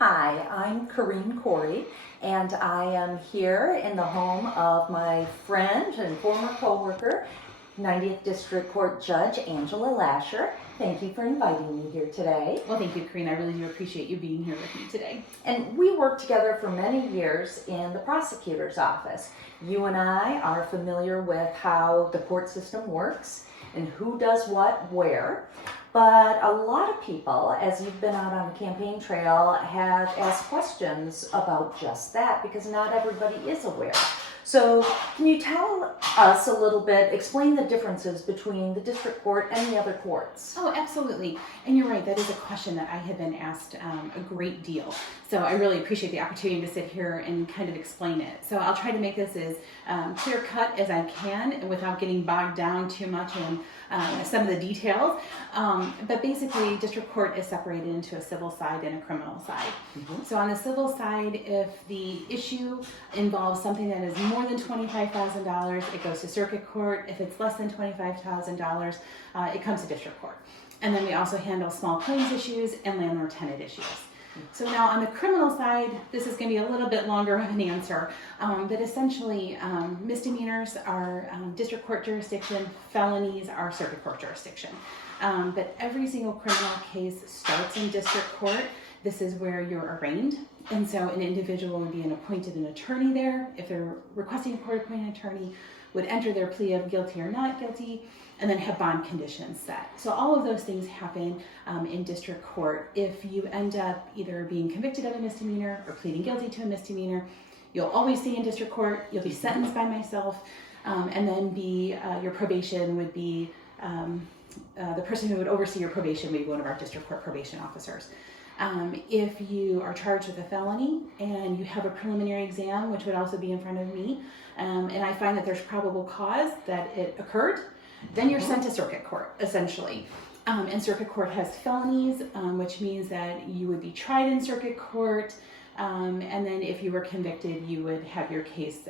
Hi, I'm Corinne Koury, and I am here in the home of my friend and former co-worker, 90th District Court Judge Angela Lasher. Thank you for inviting me here today. Well, thank you, Corinne. I really do appreciate you being here with me today. And we worked together for many years in the prosecutor's office. You and I are familiar with how the court system works and who does what where. But a lot of people, as you've been out on the campaign trail, have asked questions about just that because not everybody is aware. So can you tell us a little bit, explain the differences between the district court and the other courts? Oh, absolutely. And you're right, that is a question that I have been asked a great deal. So I really appreciate the opportunity to sit here and kind of explain it. So I'll try to make this as clear cut as I can and without getting bogged down too much in some of the details. But basically, district court is separated into a civil side and a criminal side. Mm-hmm. So on the civil side, if the issue involves something that is more than $25,000, it goes to circuit court. If it's less than $25,000, it comes to district court. And then we also handle small claims issues and landlord-tenant issues. So now on the criminal side, this is going to be a little bit longer of an answer, but essentially misdemeanors are district court jurisdiction, felonies are circuit court jurisdiction. But every single criminal case starts in district court. This is where you're arraigned. And so an individual would be an attorney there. If they're requesting a court-appointed attorney, would enter their plea of guilty or not guilty, and then have bond conditions set. So all of those things happen in district court. If you end up either being convicted of a misdemeanor or pleading guilty to a misdemeanor, you'll always stay in district court. You'll be sentenced by myself, and then your probation would be, the person who would oversee your probation would be one of our district court probation officers. If you are charged with a felony and you have a preliminary exam, which would also be in front of me, and I find that there's probable cause that it occurred, then you're sent to circuit court, essentially. And circuit court has felonies, which means that you would be tried in circuit court, and then if you were convicted, you would have your case,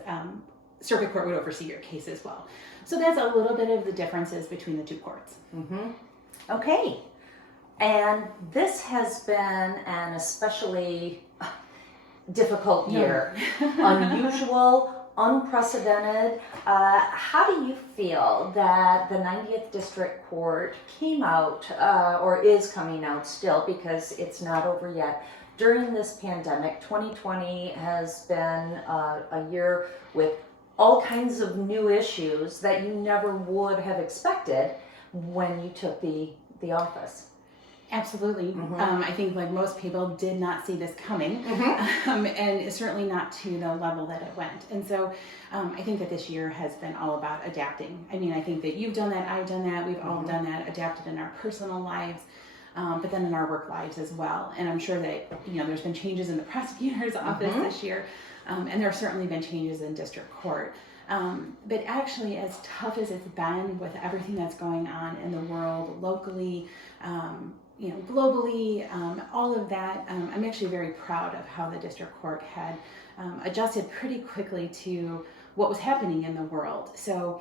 circuit court would oversee your case as well. So that's a little bit of the differences between the two courts. Mm-hmm. Okay. And this has been an especially difficult year, unusual, unprecedented. How do you feel that the 90th District Court came out, or is coming out still, because it's not over yet, during this pandemic? 2020 has been a year with all kinds of new issues that you never would have expected when you took the office. Absolutely. Mm-hmm. I think like most people did not see this coming, and certainly not to the level that it went. And so I think that this year has been all about adapting. I mean, I think that you've done that, I've done that, we've all done that, adapted in our personal lives, but then in our work lives as well. And I'm sure that, there's been changes in the prosecutor's office this year, and there have certainly been changes in district court. But actually, as tough as it's been with everything that's going on in the world, locally, globally, all of that, I'm actually very proud of how the district court had adjusted pretty quickly to what was happening in the world. So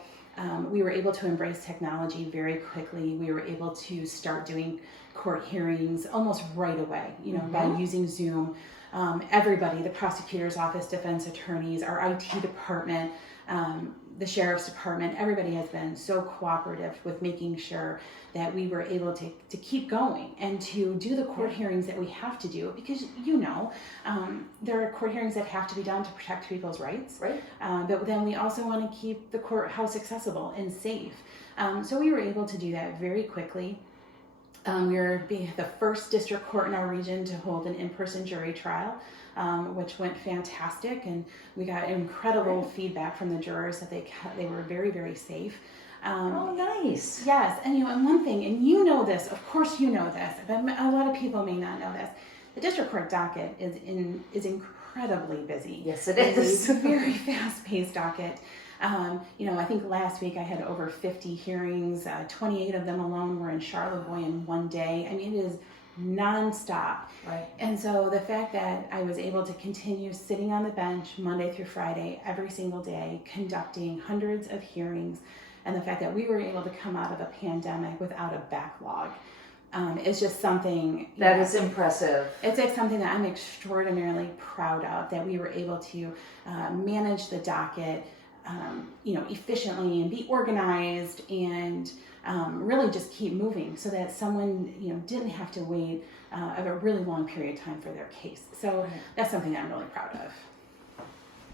we were able to embrace technology very quickly. We were able to start doing court hearings almost right away, by using Zoom. Everybody, the prosecutor's office, defense attorneys, our IT department, the sheriff's department, everybody has been so cooperative with making sure that we were able to keep going and to do the court hearings that we have to do, because there are court hearings that have to be done to protect people's rights, right? But then we also want to keep the courthouse accessible and safe. So we were able to do that very quickly. We were the first district court in our region to hold an in-person jury trial, which went fantastic, and we got incredible feedback from the jurors that they were very, very safe. Oh, nice. Yes, and and one thing, and you know this, of course you know this, but a lot of people may not know this. The district court docket is incredibly busy. Yes, it is. It's a very fast-paced docket. I think last week I had over 50 hearings. 28 of them alone were in Charlevoix in one day. I mean, it is nonstop. Right. And so the fact that I was able to continue sitting on the bench Monday through Friday, every single day, conducting hundreds of hearings, and the fact that we were able to come out of a pandemic without a backlog, is just something That is impressive. It's like something that I'm extraordinarily proud of, that we were able to manage the docket, efficiently and be organized and really just keep moving so that someone, didn't have to wait a really long period of time for their case. So that's something that I'm really proud of.